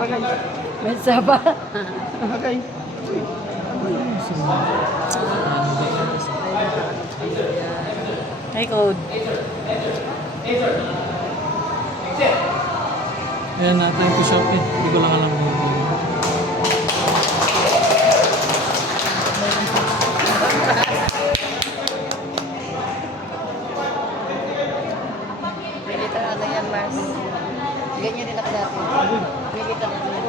May saba. Okay. Ay, code. Ayan na, time to shop eh. Hindi ko lang alam kung ano. Militar ano yan, Mars? Ganyan din ako dati. Militar ano yan.